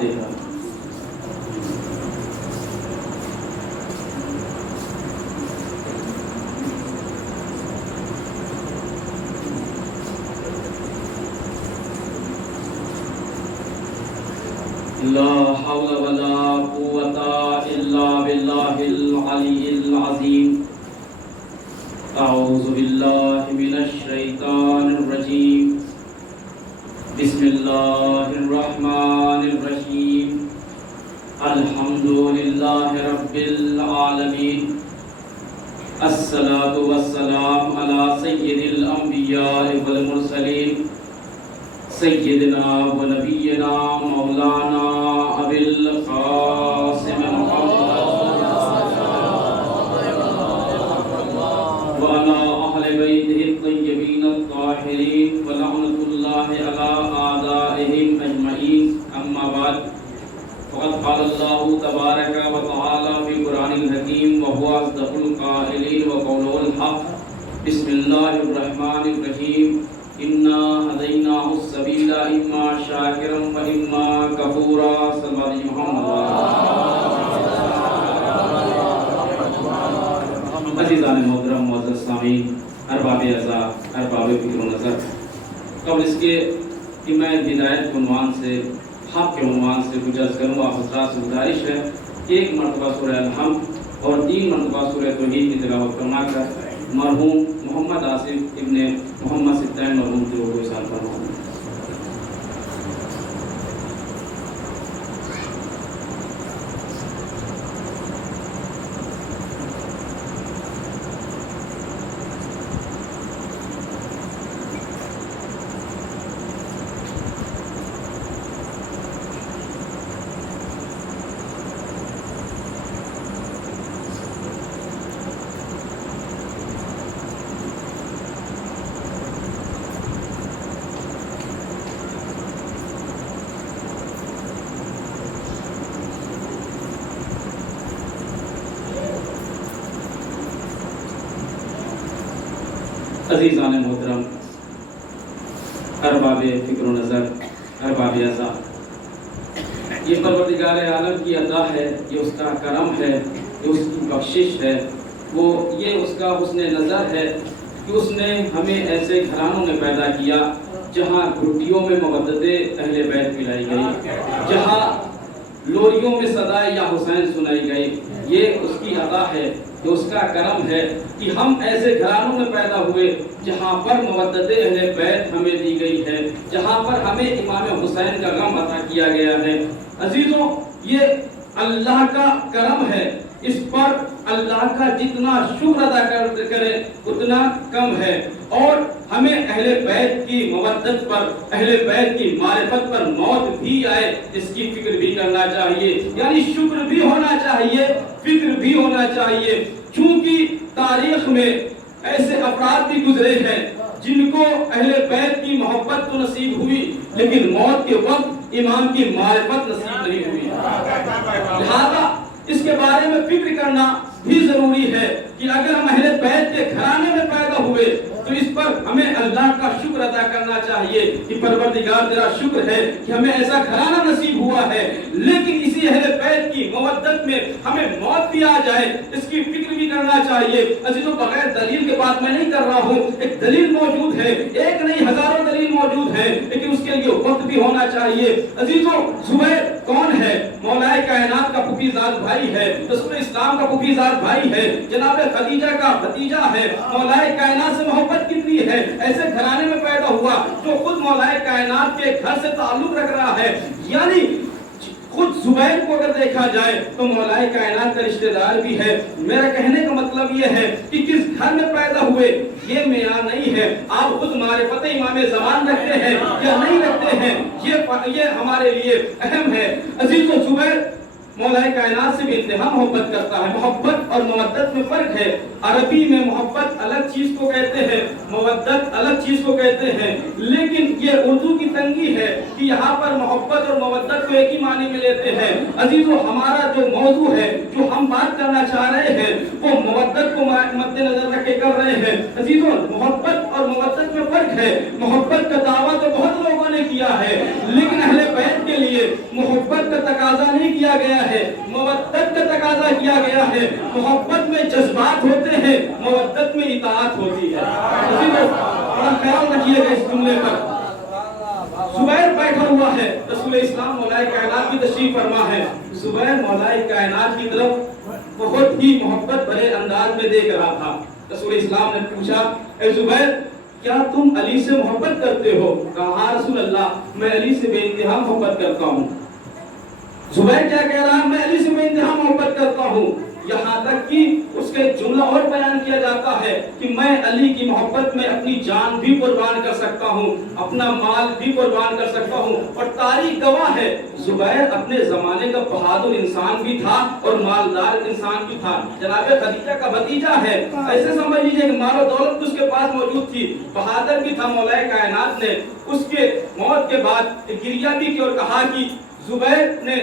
فاتحہ۔ لا حول ولا قوة إلا بالله العلي العظيم۔ أعوذ بالله من الشيطان الرجيم۔ بسم الله الرحمن الرحيم۔ الحمد لله رب العالمين۔ الصلاة والسلام على سيد الأنبياء والمرسلين، سیدنا و نبینا مولانا ابی القاسم محمد وعلى اہل بیتہ الطیبین الطاہرین ولعنۃ اللہ علی اعدائہم اجمعین۔ اما بعد، فقد قال اللہ تبارک و تعالی فی القرآن الحکیم وهو اصدق القائلین وقوله الحق۔ بسم اللہ الرحمن الرحیم۔ اِنَّا هَدَيْنَاهُ السَّبِيلَ إِمَّا شَاكِرًا وَإِمَّا كَفُورًا۔ صلی اللہ علیہ محمد۔ عزیزان محترم، معزز سامعین، ارباب اعزاز، ارباب فکر و نظر، قبل اس کے کہ میں ہدایت کے عنوان سے، حق کے عنوان سے کچھ عرض کروں، آپ حضرات سے گزارش ہے کہ ایک مرتبہ سورہ الحمد اور 3 مرتبہ سورہ توحید کی تلاوت فرما کر مرحوم محمد آصف ابن محمد ستائن مرحوم کی روح کو احسان فرمائیں۔ عزیزان محترم، ارباب فکر و نظر، ارباب اعزاز، یہ پروردگار عالم کی عطا ہے، یہ اس کا کرم ہے، یہ اس کی بخشش ہے، یہ اس کا حسن نظر ہے کہ اس نے ہمیں ایسے گھرانوں میں پیدا کیا جہاں گھٹیوں میں مودت اہل بیت پلائی گئی، جہاں لوریوں میں صدائے یا حسین سنائی گئی۔ یہ اس کی عطا ہے، یہ اس کا کرم ہے کہ ہم ایسے گھرانوں میں پیدا ہوئے جہاں پر مودت اہل بیت ہمیں دی گئی ہے، جہاں پر ہمیں امام حسین کا غم عطا کیا گیا ہے۔ عزیزوں، یہ اللہ کا کرم ہے، اس پر اللہ کا جتنا شکر ادا کرے اتنا کم ہے، اور ہمیں اہل بیت کی مودت پر، اہل بیت کی معرفت پر موت بھی آئے اس کی فکر بھی کرنا چاہیے، یعنی شکر بھی ہونا چاہیے، فکر بھی ہونا چاہیے، چونکہ تاریخ میں ایسے افراد بھی گزرے ہیں جن کو اہل بیت کی محبت تو نصیب ہوئی لیکن موت کے وقت امام کی معرفت نصیب نہیں ہوئی۔ لہذا اس کے بارے میں فکر کرنا بھی ضروری ہے کہ اگر ہم اہل بیت کے گھرانے میں پیدا ہوئے تو اس پر ہمیں اللہ کا شکر ادا کرنا چاہیے کہ پروردگار تیرا شکر ہے کہ ہمیں ایسا گھرانہ نصیب ہوا ہے، لیکن اسی اہل بیت کی مودت میں ہمیں موت بھی آ جائے اس کی فکر بھی کرنا چاہیے۔ عزیزوں، بغیر دلیل کے بات میں نہیں کر رہا ہوں، ایک دلیل موجود ہے، ایک نہیں ہزاروں دلیل موجود ہے، لیکن اس کے لیے وقت بھی ہونا چاہیے۔ عزیزوں، زبیر کون ہے؟ مولا کائنات کا پھوپھی زاد بھائی ہے، رسول اسلام کا پھوپھی زاد بھائی ہے، جناب خدیجہ کا بھتیجا ہے، مولا کائنات سے محبت کتنی ہے، ایسے گھرانے میں پیدا ہوا جو خود مولا کائنات کے گھر سے تعلق رکھ رہا ہے، یعنی خود زبیر کو اگر دیکھا جائے تو مولا کائنات کا رشتہ دار بھی ہے۔ میرا کہنے کا مطلب یہ ہے کہ کس گھر میں پیدا ہوئے یہ معیار نہیں ہے، آپ خود معرفت امام زمان رکھتے ہیں یا نہیں رکھتے ہیں، یہ ہمارے لیے اہم ہے۔ عزیزو، زبیر مولا کائنات سے بھی انتہا محبت کرتا ہے۔ محبت اور مودت میں فرق ہے، عربی میں محبت الگ چیز کو کہتے ہیں، مودت الگ چیز کو کہتے ہیں، لیکن یہ اردو کی تنگی ہے کہ یہاں پر محبت اور مودت کو ایک ہی معنی میں لیتے ہیں۔ عزیزو، ہمارا جو موضوع ہے، جو ہم بات کرنا چاہ رہے ہیں، وہ مودت کو مد نظر رکھ کے کر رہے ہیں۔ عزیزو، محبت اور مودت میں فرق ہے۔ محبت کا دعویٰ تو بہت لوگوں نے کیا ہے، لیکن اہل بیت کے لیے لیے محبت کا تقاضا نہیں کیا گیا ہے، مودت کا تقاضا کیا گیا ہے۔ محبت میں جذبات ہوتے ہیں، مودت میں اطاعت ہوتی ہے۔ بڑا خیال رکھیے گا اس جملے پر۔ زبیر بیٹھا ہوا ہے، رسول اسلام مولا کائنات کی تشریف فرما ہے، زبیر مولا کائنات کی طرف بہت ہی محبت بھرے انداز میں دیکھ رہا تھا۔ رسول اسلام نے پوچھا، اے زبیر کیا تم علی سے محبت کرتے ہو؟ کہا ہاں رسول اللہ، میں علی سے بے انتہا محبت کرتا ہوں۔ زبیر کیا کہہ رہا ہے؟ میں علی سے بے انتہا محبت کرتا ہوں، یہاں تک کہ اس کے جملہ اور بیان کیا جاتا ہے کہ میں علی کی محبت میں اپنی جان بھی قربان کر سکتا ہوں، اپنا مال بھی قربان کر سکتا ہوں۔ اور تاریخ گواہ ہے زبیر اپنے زمانے کا بہادر انسان بھی تھا اور مالدار انسان بھی تھا، جناب خدیجہ کا بھتیجا ہے، ایسے سمجھ لیجیے کہ مال و دولت اس کے پاس موجود تھی، بہادر بھی تھا۔ مولا کائنات نے اس کے موت کے بعد گریہ بھی کی اور کہا کہ زبیر نے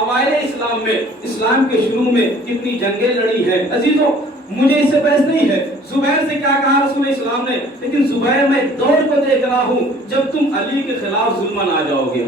اوائل اسلام میں، اسلام کے شروع میں کتنی جنگیں لڑی ہے۔ عزیزوں مجھے اس سے بحث نہیں ہے زبیر سے کیا کہا رسول اسلام نے، لیکن زبیر میں ایک دور کو دیکھ رہا ہوں جب تم علی کے خلاف ظلمن آ جاؤ گے،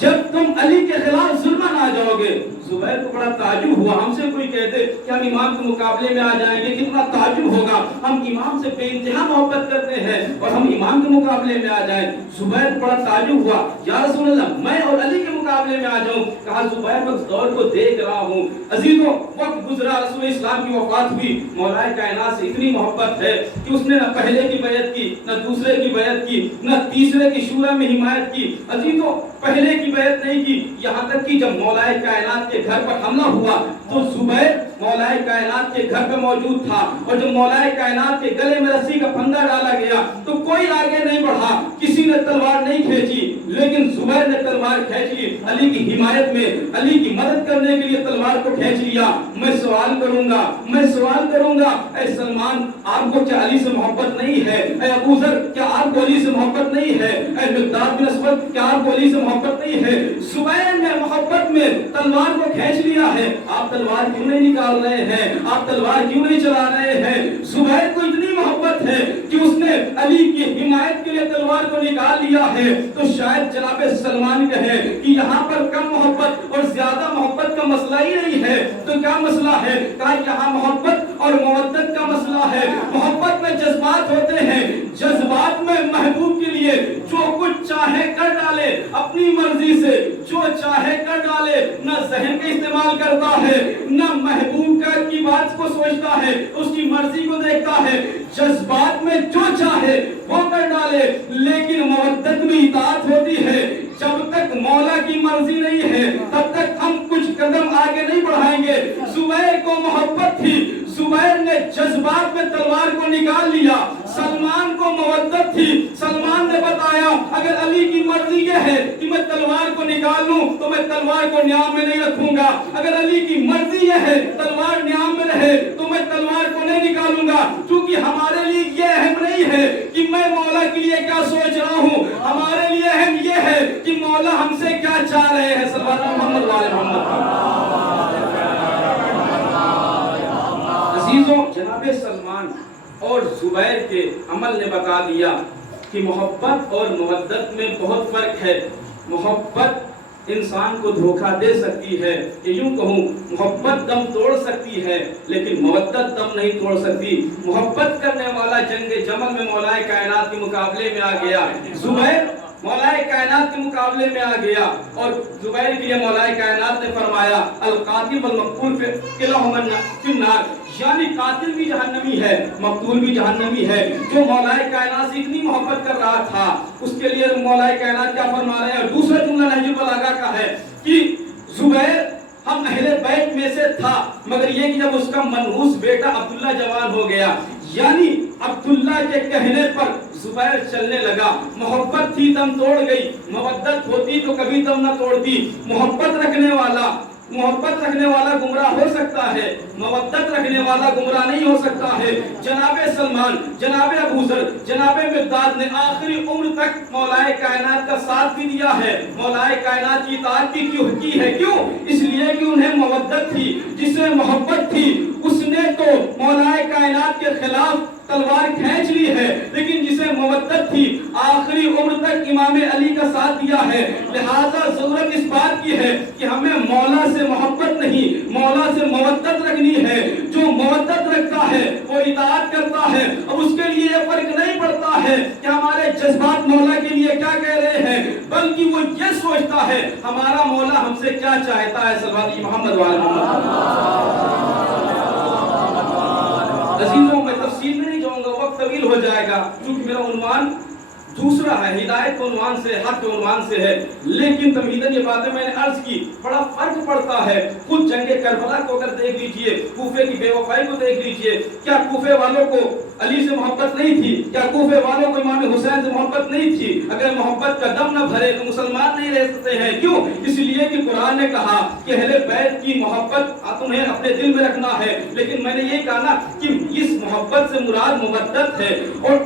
جب تم علی کے خلاف ظلمن آ جاؤ گے۔ زبیر کو بڑا تعجب ہوا، ہم سے کوئی کہتے کہ ہم امام کے مقابلے میں آ جائیں گے کتنا تعجب ہوگا، ہم امام سے بے انتہا محبت کرتے ہیں اور ہم امام کے مقابلے میں آ جائیں۔ زبیر کو بڑا تعجب ہوا، یا رسول اللہ میں اور علی کے مقابلے میں آ جاؤں؟ کہا زبیر میں اس دور کو دیکھ رہا ہوں۔ عزیزوں وقت گزرا، رسول اسلام کی وفات ہوئی، مولا کائنات سے اتنی محبت ہے کہ اس نے نہ پہلے کی بیعت کی، نہ دوسرے کی بیعت کی، نہ تیسرے کی شورا میں حمایت کی۔ عزیزوں پہلے کی بیعت نہیں کی، یہاں تک کہ جب مولا کائنات کے گھر پر حملہ ہوا تو زبیر مولا کائنات کے گھر پہ موجود تھا، اور جب مولا کائنات کے گلے میں رسی کا پھندا ڈالا گیا تو کوئی آگے نہیں بڑھا، کسی نے تلوار نہیں کھینچی، لیکن زبیر نے تلوار کھینچ لی، علی کی حمایت میں، علی کی مدد کرنے کے لیے تلوار کو کھینچ لیا۔ میں سوال کروں گا اے سلمان آپ کو کیا علی سے محبت نہیں ہے؟ اے ابو ذر کیا آپ کو علی سے محبت نہیں ہے؟ اے مقداد بن اسود کیا آپ کو علی سے محبت نہیں ہے؟ زبیر نے محبت میں تلوار کو کھینچ لیا ہے، آپ تلوار کیوں نہیں نکال رہے ہیں؟ آپ تلوار کیوں نہیں چلا رہے ہیں؟ زبیر کو اتنی محبت ہے کہ اس نے علی کی حمایت کے لیے تلوار کو نکال لیا ہے۔ تو شاید جناب سلمان کہے کہ یہاں پر کم محبت اور زیادہ محبت کا مسئلہ ہی نہیں ہے، تو کیا مسئلہ ہے؟ کہا یہاں محبت اور مودت کا مسئلہ ہے۔ محبت میں جذبات ہوتے ہیں، جذبات میں محبوب کے لیے جو کچھ چاہے کر ڈالے، اپنی مرضی سے جو چاہے کر ڈالے، نہ ذہن کا استعمال کرتا ہے، نہ محبوب کا کی بات کو سوچتا ہے، اس کی مرضی کو دیکھتا ہے، جذبات میں جو چاہے وہ کر ڈالے، لیکن مودت میں اطاعت ہوتی ہے۔ جب تک مولا کی مرضی نہیں ہے تب تک ہم کچھ قدم آگے نہیں بڑھائیں گے۔ زبیر کو محبت تھی، زبیر نے جذبات میں تلوار کو نکال لیا۔ سلمان کو مودت تھی، سلمان نے بتایا اگر علی کی مرضی یہ ہے کہ میں تلوار کو نکال لوں تو میں تلوار کو نیام میں نہیں رکھوں گا، اگر علی کی مرضی یہ ہے تلوار نیام میں رہے تو میں تلوار کو نہیں نکالوں گا، کیونکہ ہمارے لیے یہ اہم نہیں ہے کہ میں مولا کے لیے کیا سوچ رہا ہوں، ہمارے لیے اہم یہ ہے کہ مولا ہم سے کیا چاہ رہے ہیں۔ صلی اللہ محمد وعلی محمد۔ عزیزوں جناب سلمان اور زبیر کے عمل نے بتا دیا کہ محبت اور مودت میں بہت فرق ہے۔ محبت انسان کو دھوکہ دے سکتی ہے، کہ یوں کہوں محبت دم توڑ سکتی ہے لیکن مودت دم نہیں توڑ سکتی۔ محبت کرنے والا جنگ جمل میں مولا کائنات کے مقابلے میں آ گیا، زبیر مولا کائنات کے مقابلے میں آ گیا، اور زبیر کے لیے مولا کائنات نے فرمایا القاتل والمقتول کلاہما فی النار، یعنی قاتل بھی جہنمی ہے، مقتول بھی جہنمی ہے۔ جو مولا کائنات سے اتنی محبت کر رہا تھا اس کے لیے مولا کائنات کیا فرما رہے ہیں؟ دوسرا جملہ نہج البلاغہ کا ہے کہ زبیر ہم اہل بیت میں سے تھا، مگر یہ کہ جب اس کا منحوس بیٹا عبداللہ جوان ہو گیا، یعنی عبداللہ کے کہنے پر زبیر چلنے لگا۔ محبت تھی دم توڑ گئی، مودت ہوتی تو کبھی دم نہ توڑتی۔ محبت رکھنے والا گمراہ ہو سکتا ہے، مودت رکھنے والا گمراہ نہیں ہو سکتا ہے۔ جناب سلمان، جناب ابو ذر، جناب مقداد نے آخری عمر تک مولا کائنات کا ساتھ بھی دیا ہے، مولا کائنات کی اطاعت بھی کی ہے۔ کیوں؟ اس لیے کہ انہیں مودت تھی، جسے محبت تھی اس نے تو مولا کائنات کے خلاف تلوار کھینچ لی ہے، لیکن جسے مودت تھی آخری عمر تک امام علی کا ساتھ دیا ہے۔ لہذا ضرورت اس بات مودت رکھنی ہے. جو مودت رکھتا ہے وہ اطاعت کرتا ہے. اب اس کے لیے یہ فرق نہیں پڑتا ہے کہ ہمارے جذبات مولا کے لیے کیا کہہ رہے ہیں، بلکہ وہ یہ سوچتا ہے ہمارا مولا ہم سے کیا چاہتا ہے. صلوات محمد وعلی محمد. عزیزوں میں تفصیل میں نہیں جاؤں گا، وقت طویل ہو جائے گا، کیونکہ میرا عنوان دوسرا ہے، ہدایت کے عنوان سے، حق کے عنوان سے ہے. لیکن تمہیداً یہ باتیں میں نے عرض کی، بڑا فرق پڑتا ہے. خود جنگ کربلا کو اگر دیکھ لیجئے، کوفے کی بے وفائی کو دیکھ لیجئے. کیا کوفے والوں کو علی سے محبت نہیں تھی؟ کیا کوفے والوں کو امام حسین سے محبت نہیں تھی؟ اگر محبت کا دم نہ بھرے تو مسلمان نہیں رہ سکتے ہیں. کیوں؟ اس لیے کہ قرآن نے کہا کہ اہل بیت کی محبت تمہیں اپنے دل میں رکھنا ہے. لیکن میں نے یہ کہا نا کہ اس محبت سے مراد مودت ہے، اور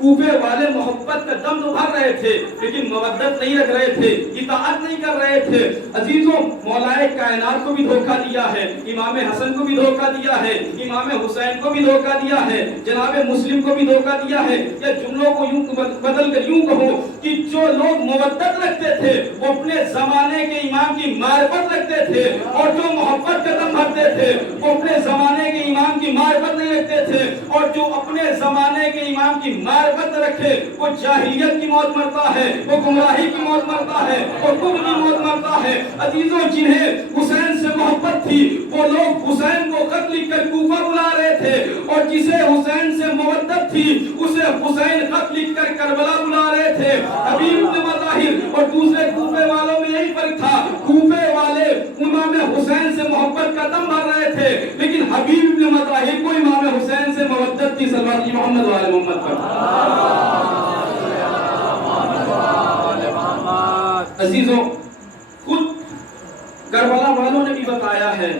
کوفے والے محبت کا دم تو بھر رہے تھے لیکن مودت نہیں رکھ رہے تھے، اطاعت نہیں کر رہے تھے. عزیزوں، مولائے کائنات کو بھی دھوکہ دیا ہے، امام حسن کو بھی دھوکہ دیا ہے، امام حسین کو بھی دھوکہ دیا ہے، جناب مسلم کو بھی دھوکہ دیا ہے. یا جملوں کو یوں بدل کر یوں کہو کہ جو لوگ مودت رکھتے تھے وہ اپنے زمانے کے امام کی معرفت رکھتے تھے، اور جو محبت کا دم بھرتے تھے وہ اپنے زمانے کے امام کی معرفت نہیں رکھتے تھے. اور جو اپنے زمانے کے امام کی معرفت رکھے وہ جاہلیت کی موت مرتا ہے، وہ گمراہی کی موت مرتا ہے، وہ کفر کی موت مرتا ہے. عزیزوں، جنہیں حسین سے محبت تھی وہ لوگ حسین کو خط لکھ کر کوفہ بلا رہے تھے، اور جسے حسین سے محبت تھی اسے حسین خط لکھ کر کربلا بلا رہے تھے. حبیب بن مظاہر اور دوسرے کوفے والوں میں یہی فرق تھا. کوفے والے امام حسین سے محبت کا دم بھر رہے تھے، لیکن حبیب بن مظاہر کو امام حسین سے محبت تھی. صلوات محمد وعلی محمد پر. عزیزوں، خود کربلا والوں نے بھی بتایا ہے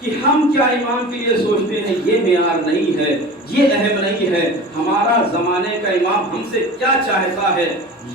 کہ ہم کیا امام کے لیے سوچتے ہیں یہ معیار نہیں ہے، یہ اہم نہیں ہے. ہمارا زمانے کا امام ہم سے کیا چاہتا ہے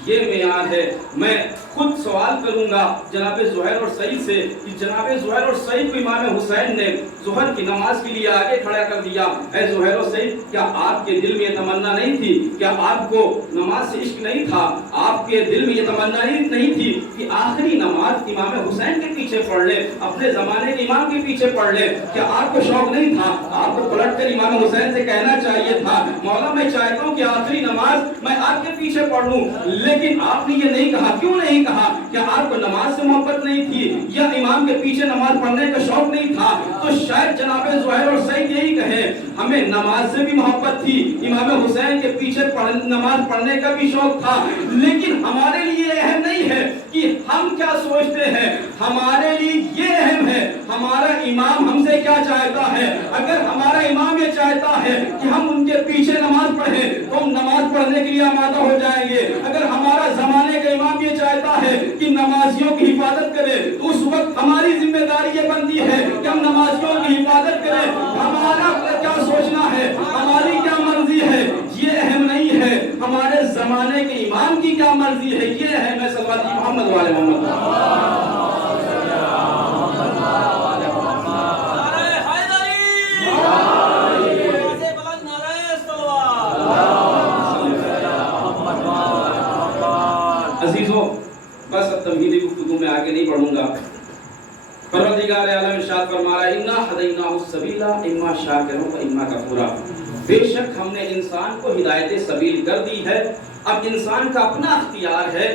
یہ معیار ہے. میں خود سوال کروں گا جناب زہیر اور سعید سے کہ جناب زہیر اور سعید کو امام حسین نے ظہر کی نماز کے لیے آگے کھڑا کر دیا. اے زہیر اور سعید، کیا آپ کے دل میں یہ تمنا نہیں تھی؟ کیا آپ کو نماز سے عشق نہیں تھا؟ آپ کے دل میں یہ تمنا نہیں تھی کہ آخری نماز امام حسین کے پیچھے پڑھ لے، اپنے زمانے کے امام کے پیچھے پڑھ لے؟ کیا آپ کو شوق نہیں تھا؟ آپ کو پلٹ کر امام حسین سے کہنا چاہیے تھا مولا میں چاہتا ہوں کہ آخری نماز میں آپ کے پیچھے پڑھ لوں. لیکن آپ نے یہ نہیں کہا. کیوں نہیں کہا؟ کیا آپ کو نماز سے محبت نہیں تھی یا امام کے پیچھے نماز پڑھنے کا شوق نہیں تھا؟ تو شاید جناب زہیر اور سعید یہی کہیں ہمیں نماز سے بھی محبت تھی، امام حسین کے پیچھے نماز پڑھنے کا بھی شوق تھا. لیکن ہمارے لیے اہم نہیں ہے کہ ہم کیا سوچتے ہیں، ہمارے لیے یہ اہم ہے ہمارا امام ہم سے کیا چاہتا ہے. اگر ہمارا امام یہ چاہتا ہے کہ ہم ان کے پیچھے نماز پڑھیں تو ہم نماز پڑھنے کے لیے آمادہ ہو جائیں گے. اگر ہمارا زمانے کا امام یہ چاہتا ہے کہ نمازیوں کی حفاظت کرے تو اس وقت ہماری ذمہ داری یہ بنتی ہے کہ ہم نمازیوں کی حفاظت کریں. ہمارا کیا سوچنا ہے، ہماری کیا مرضی ہے، یہ اہم نہیں ہے. ہمارے زمانے کے امام کی کیا مرضی ہے یہ اہم ہے. صلوات محمد وعلی محمد. عزیزوں، بس اب تمہیدی گفتگو میں آگے نہیں بڑھوں گا. پروردگار عالم ارشاد فرما رہا ہے انا ہدیناہ السبیل اما شاکرا و اما کفورا. بے شک ہم نے انسان کو ہدایت سبیل کر دی ہے. اب انسان کا اپنا اختیار ہے،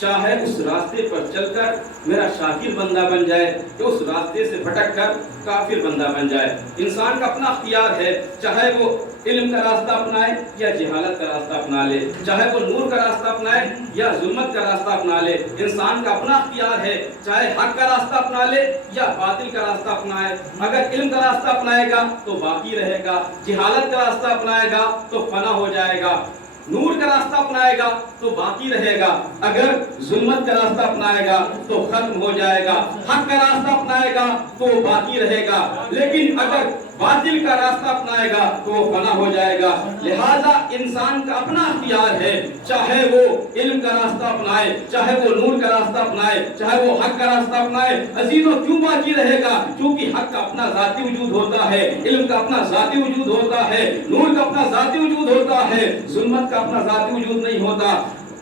چاہے اس راستے پر چل کر میرا شاکر بندہ بن جائے کہ اس راستے سے بھٹک کر کافر بندہ بن جائے. انسان کا اپنا اختیار ہے، چاہے وہ علم کا راستہ اپنائے یا جہالت کا راستہ اپنا لے، چاہے وہ نور کا راستہ اپنائے یا ظلمت کا راستہ اپنا لے. انسان کا اپنا اختیار ہے، چاہے حق کا راستہ اپنا لے یا باطل کا راستہ اپنائے. اگر علم کا راستہ اپنائے گا تو باقی رہے گا، جہالت کا راستہ اپنائے گا تو فنا ہو جائے گا، نور کا راستہ اپنائے گا تو باقی رہے گا، اگر ظلمت کا راستہ اپنائے گا تو ختم ہو جائے گا، حق کا راستہ اپنائے گا تو باقی رہے گا، لیکن اگر باطل کا راستہ اپنائے گا تو وہ فنا ہو جائے گا. لہذا انسان کا اپنا اختیار ہے، چاہے وہ علم کا راستہ اپنائے، چاہے وہ نور کا راستہ اپنائے، چاہے وہ حق کا راستہ اپنائے. عزیزوں، کیوں باقی رہے گا؟ کیونکہ حق کا اپنا ذاتی وجود ہوتا ہے، علم کا اپنا ذاتی وجود ہوتا ہے، نور کا اپنا ذاتی وجود ہوتا ہے، ظلمت کا اپنا ذاتی وجود نہیں ہوتا.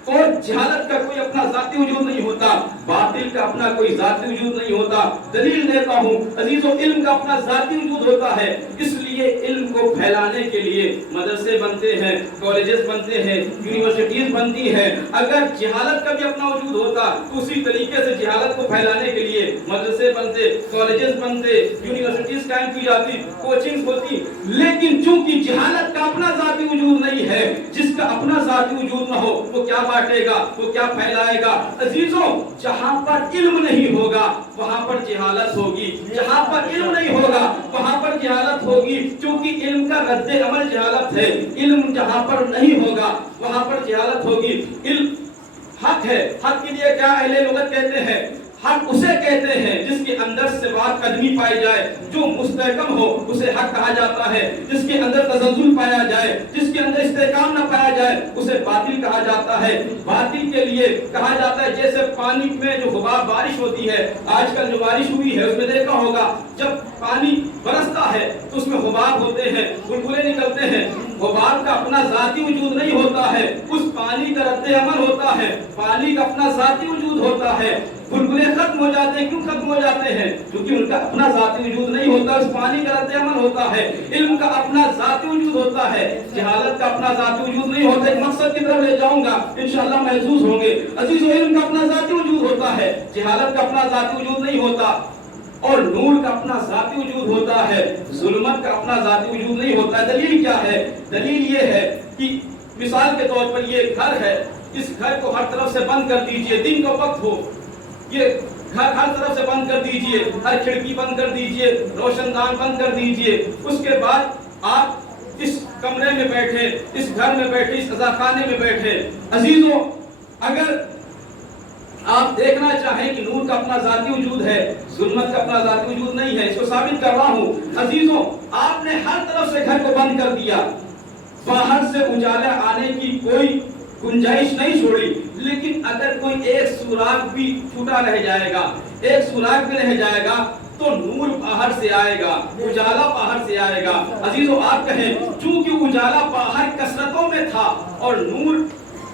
اور جہالت کا کوئی اپنا ذاتی وجود نہیں ہوتا، باطل کا اپنا کوئی ذاتی وجود نہیں ہوتا۔ دلیل دیتا ہوں عزیزو، علم کا اپنا ذاتی وجود ہوتا ہے، اس لیے علم کو پھیلانے کے لیے مدرسے بنتے ہیں، کالجز بنتے ہیں، یونیورسٹیز بنتی ہیں۔ اگر جہالت کا بھی اپنا وجود ہوتا تو اسی طریقے سے جہالت کو پھیلانے کے لیے مدرسے بنتے، کالجز بنتے، یونیورسٹیز قائم کی جاتی، کوچنگز ہوتی۔ لیکن چونکہ جہالت کا اپنا ذاتی وجود نہیں ہے، جس کا اپنا ذاتی وجود نہ ہو وہ کیا بانٹے گا، وہ کیا پھیلائے گا؟ عزیزوں، جہاں پر علم نہیں ہوگا وہاں پر جہالت ہوگی، جہاں پر علم نہیں ہوگا وہاں پر جہالت ہوگی، کیونکہ علم کا رد عمل جہالت ہے۔ علم جہاں پر نہیں ہوگا وہاں پر جہالت ہوگی۔ علم حق ہے، حق کے لیے کیا اہل لغت کہتے ہیں؟ حق اسے کہتے ہیں جس کے اندر صفات قدمی پائی جائے، جو مستحکم ہو اسے حق کہا جاتا ہے۔ جس کے اندر تزلزل پایا جائے، جس کے اندر استحکام نہ پایا جائے اسے باطل کہا جاتا ہے۔ باطل کے لیے کہا جاتا ہے جیسے پانی میں جو حباب بارش ہوتی ہے، آج کل جو بارش ہوئی ہے اس میں دیکھا ہوگا جب پانی برستا ہے تو اس میں حباب ہوتے ہیں، بلبلے نکلتے ہیں۔ حباب کا اپنا ذاتی وجود نہیں ہوتا ہے، اس پانی کا رد عمل ہوتا ہے، پانی کا اپنا ذاتی وجود ہوتا ہے۔ بلبلے ختم ہو جاتے ہیں، کیوں ختم ہو جاتے ہیں؟ کیونکہ ان کا اپنا ذاتی وجود نہیں ہوتا، اس پانی کا رد عمل ہوتا ہے۔ علم کا اپنا ذاتی وجود ہوتا ہے، جہالت کا اپنا ذاتی وجود نہیں ہوتا۔ ایک مقصد کی طرف لے جاؤں گا، انشاءاللہ محظوظ ہوں گے۔ عزیزو، علم کا اپنا ذاتی وجود ہوتا ہے، جہالت کا اپنا ذاتی وجود نہیں ہوتا، اور نور کا اپنا ذاتی وجود ہوتا ہے، ظلمت کا اپنا ذاتی وجود نہیں ہوتا۔ دلیل کیا ہے؟ دلیل یہ ہے کہ مثال کے طور پر یہ گھر ہے، اس گھر کو ہر طرف سے بند کر دیجئے، دن کا وقت ہو، یہ گھر ہر طرف سے بند کر دیجئے، ہر کھڑکی بند کر دیجئے، روشن دان بند کر دیجئے۔ اس کے بعد آپ اس کمرے میں بیٹھے، اس گھر میں بیٹھے، اس عزاخانے میں بیٹھے۔ عزیزوں، اگر آپ دیکھنا چاہیں کہ نور کا اپنا ذاتی وجود ہے، ظلمت کا اپنا ذاتی وجود نہیں ہے، اس کو ثابت کر رہا ہوں۔ عزیزوں، آپ نے ہر طرف سے گھر کو بند کر دیا، باہر سے اجالا آنے کی کوئی گنجائش نہیں چھوڑی، لیکن اگر کوئی ایک سوراخ بھی چھوٹا رہ جائے گا، ایک سوراخ بھی رہ جائے گا تو نور باہر سے آئے گا، اجالا باہر سے آئے گا۔ عزیزوں، آپ کہیں چونکہ اجالا باہر کثرتوں میں تھا اور نور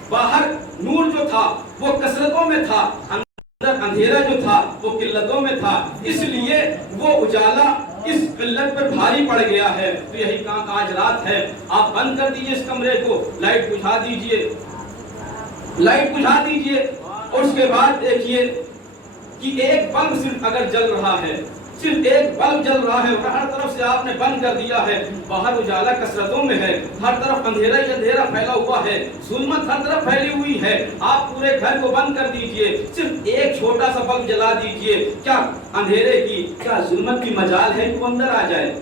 باہر، نور جو تھا وہ کثرتوں میں تھا، اندر اندھیرا جو تھا وہ قلتوں میں تھا، اس لیے وہ اجالا اس قلت پر بھاری پڑ گیا ہے۔ تو یہی کام آج رات ہے، آپ بند کر دیجئے اس کمرے کو، لائٹ بجھا دیجئے، لائٹ بجھا دیجئے، اور اس کے بعد دیکھیے کہ ایک بلب صرف اگر جل رہا ہے، صرف ایک بلب جل رہا ہے اور ہر طرف سے آپ نے بند کر دیا ہے، باہر اجالا کثرتوں میں ہے، ہر طرف اندھیرا ہی اندھیرا پھیلا ہوا ہے، ظلمت ہر طرف پھیلی ہوئی ہے، آپ پورے گھر کو بند کر دیجئے، صرف ایک چھوٹا سا بلب جلا دیجئے، کیا اندھیرے کی، کیا ظلمت کی مجال ہے کہ وہ اندر آ جائے؟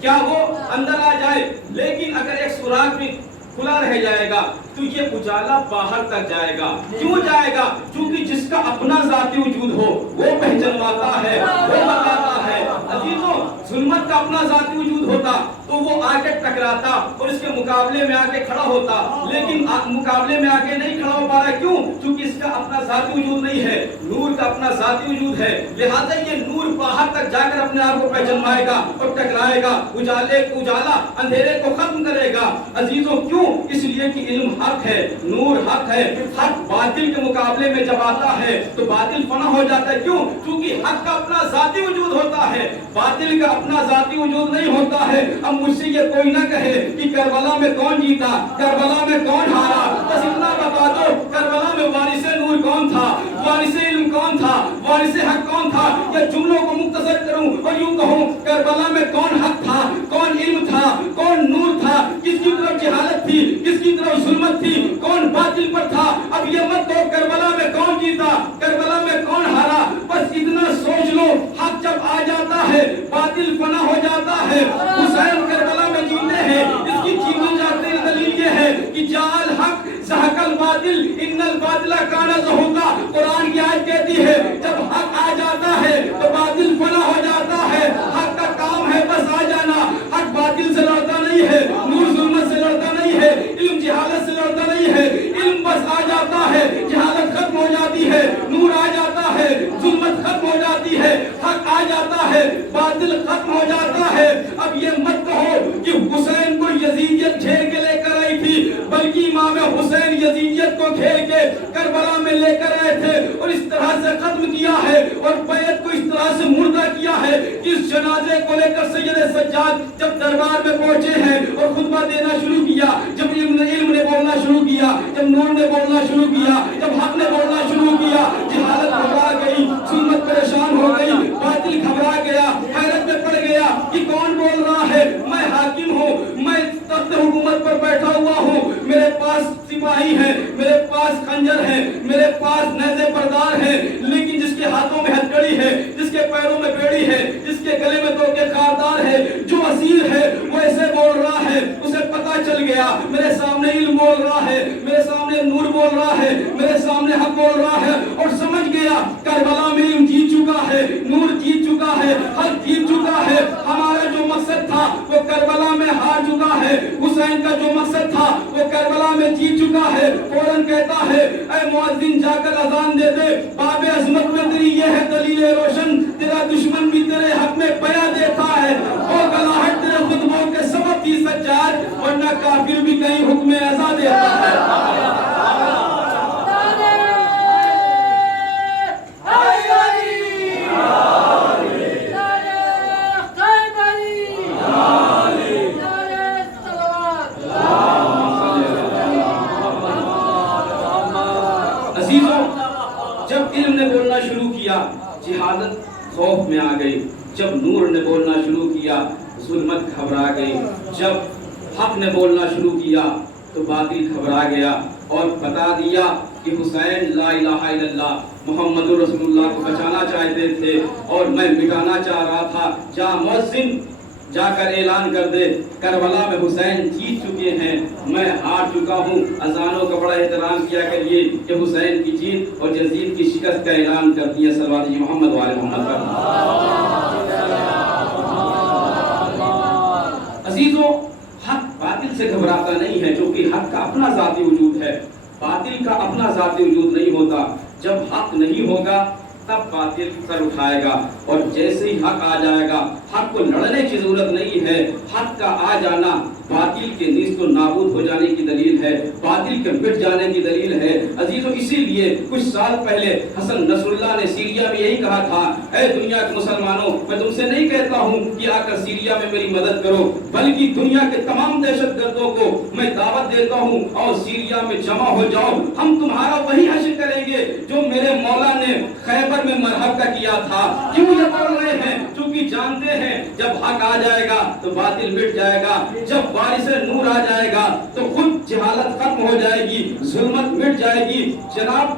کیا وہ اندر آ جائے؟ لیکن اگر ایک سوراخ بھی کھلا رہ جائے گا تو یہ اجالا باہر تک جائے گا۔ کیوں جائے گا؟ کیونکہ جس کا اپنا ذاتی وجود ہو وہ پہچانواتا ہے، وہ بتاتا ہے۔ عزیزوں، ظلمت کا اپنا ذاتی وجود ہوتا تو وہ آ کے ٹکراتا اور اس کے مقابلے میں آ کے کھڑا ہوتا، لیکن مقابلے میں آ کے نہیں کھڑا ہو پا رہا ہے۔ کیوں؟ کیونکہ اس کا اپنا ذاتی وجود نہیں ہے، نور کا اپنا ذاتی وجود ہے، لہذا یہ نور باہر تک جا کر اپنے آپ کو پہچانوائے گا اور ٹکرائے گا، اجالا اندھیرے کو ختم کرے گا۔ عزیزوں، کیوں؟ اس لیے کہ علم حق ہے، نور حق ہے، حق باطل کے مقابلے میں جب آتا ہے تو باطل فنا ہو جاتا ہے۔ کیوں؟ کیونکہ حق کا اپنا ذاتی وجود ہوتا ہے، باطل کا اپنا ذاتی وجود نہیں ہوتا ہے۔ اب مجھ سے یہ کوئی نہ کہے کہ کربلا میں کون جیتا، کربلا میں کون ہارا، بس اتنا بتا دو کربلا میں وارث نور کون تھا، وارث علم کون تھا، وارث حق کون تھا۔ یا جملوں کو مختصر کروں اور یوں کہوں، کربلا میں کون حق تھا، کون علم تھا، کون نور تھا، کس کی طرف جہالت تھی، کس کی طرف ظلمت تھی، کون باطل پر تھا۔ اب یہ مت کہو کربلا میں کون جیتا، کربلا میں کون ہارا، بس اتنا سوچ لو حق جب آ جاتا ہے باطل فنا ہو جاتا ہے۔ حسین کربلا میں جیتے ہیں، اس کی جیتی جاتی دلیل یہ ہے کہ جعل حق زہق الباطل ان الباطل کان زہوقا۔ قرآن کی آیت کہتی ہے جب حق آ جاتا ہے تو باطل فنا ہو جاتا ہے۔ حق کا کام ہے بس آ جانا، حق باطل سے لڑتا نہیں ہے، نور ظلمت سے لڑتا نہیں ہے، علم جہالت سے لڑتا نہیں ہے، علم بس آ جاتا ہے، جہالت ختم ہو جاتی ہے، نور آ جاتا ہے، ظلمت ختم ہو جاتی ہے، حق آ جاتا ہے، باطل ختم ہو جاتا ہے۔ اب یہ مت کہو کہ حسین کو یزیدیت جھیل کے لے کر آئی تھی، بلکہ امام حسین یزیدیت کو کو کھیل کے کربلا میں لے کر آئے تھے اور اس طرح سے ختم کیا ہے اور بیعت کو اس طرح سے مردہ کیا ہے کہ اس جنازے کو لے کر سید سجاد جب دربار میں پہنچے ہیں اور خطبہ دینا شروع کیا، جب علم نے بولنا شروع کیا، جب نور نے بولنا شروع کیا، جب حق نے بولنا شروع کیا، جہالت گھبرا گئی، ظلمت پریشان ہو گئی، باطل گھبرا گیا، حیرت میں پڑ گیا کہ کون بول رہا ہے؟ میں حاکم ہوں، میں تخت حکومت پر بیٹھا ہوا ہوں، میرے پاس سپاہی ہیں، میرے پاس خنجر ہے، میرے پاس نیزے بردار ہے، لیکن جس کے ہاتھوں میں ہتھکڑی ہے، جس کے پیروں میں بیڑی ہے، جس کے گلے میں دو کے خاردار ہے، جو اسیر ہے وہ ایسے بول رہا ہے، اسے پتا چل گیا میرے سامنے علم بول رہا ہے، میرے سامنے نور بول رہا ہے، میرے سامنے حق بول رہا ہے، اور سمجھ گیا کربلا میں علم جیت چکا ہے، نور جیت چکا ہے، حق جیت چکا ہے، ہمارا جو مقصد تھا وہ کربلا میں ہار چکا ہے، حسین کا جو مقصد تھا وہ کربلا میں جیت چکا ہے۔ فوراً کہتا ہے اے مؤذن جا کر اذان دے دے، باب عظمت میں تیری یہ ہے دلیل روشن، تیرا دشمن بھی تیرے حق میں بیعت دیتا ہے، وہ گلاہٹ تیرے خطبوں کے سبب تھی سجاد، ورنہ کافر بھی کہیں حکم عزا دیتا ہے۔ جب علم نے بولنا شروع کیا جہالت خوف میں آ گئی، جب نور نے بولنا شروع کیا ظلمت گھبرا گئی، جب حق نے بولنا شروع کیا تو باطل گھبرا گیا اور بتا دیا کہ حسین لا الہ الا اللہ محمد رسول اللہ کو بچانا چاہتے تھے اور میں مٹانا چاہ رہا تھا۔ جا مؤذن جا کر اعلان کر دے کربلا میں حسین جیت چکے ہیں، میں ہار چکا ہوں۔ اذانوں کا بڑا احترام کیا کریے کہ حسین کی جیت اور یزید کی شکست کا اعلان کر دیا۔ صلوات محمد و آل محمد پر۔ عزیزوں، حق باطل سے گھبراتا نہیں ہے، کیونکہ حق کا اپنا ذاتی وجود ہے، باطل کا اپنا ذاتی وجود نہیں ہوتا۔ جب حق نہیں ہوگا تب باطل سر اٹھائے گا، اور جیسے ہی حق آ جائے گا حق کو لڑنے کی ضرورت نہیں ہے، حق کا آ جانا باطل کے نیست و نابود ہو جانے کی دلیل ہے، باطل کے مٹ جانے کی دلیل ہے۔ عزیزوں، اسی لیے کچھ سال پہلے حسن نصر اللہ نے سیریا میں یہی کہا تھا، اے دنیا کے مسلمانوں، میں تم سے نہیں کہتا ہوں کہ آ کر سیریا میں میری مدد کرو، بلکہ دنیا کے تمام دہشت گردوں کو میں دعوت دیتا ہوں اور سیریا میں جمع ہو جاؤ، ہم تمہارا وہی حشر کریں گے جو میرے مولا نے خیبر میں مرحب کا کیا تھا۔ کیوں یہ بول رہے ہیں؟ کیونکہ جانتے ہیں جب حق آ جائے گا تو باطل مٹ جائے گا، جب بارش نور آ جائے گا تو خود جہالت ختم ہو جائے گی، ظلمت مٹ جائے گی۔ جناب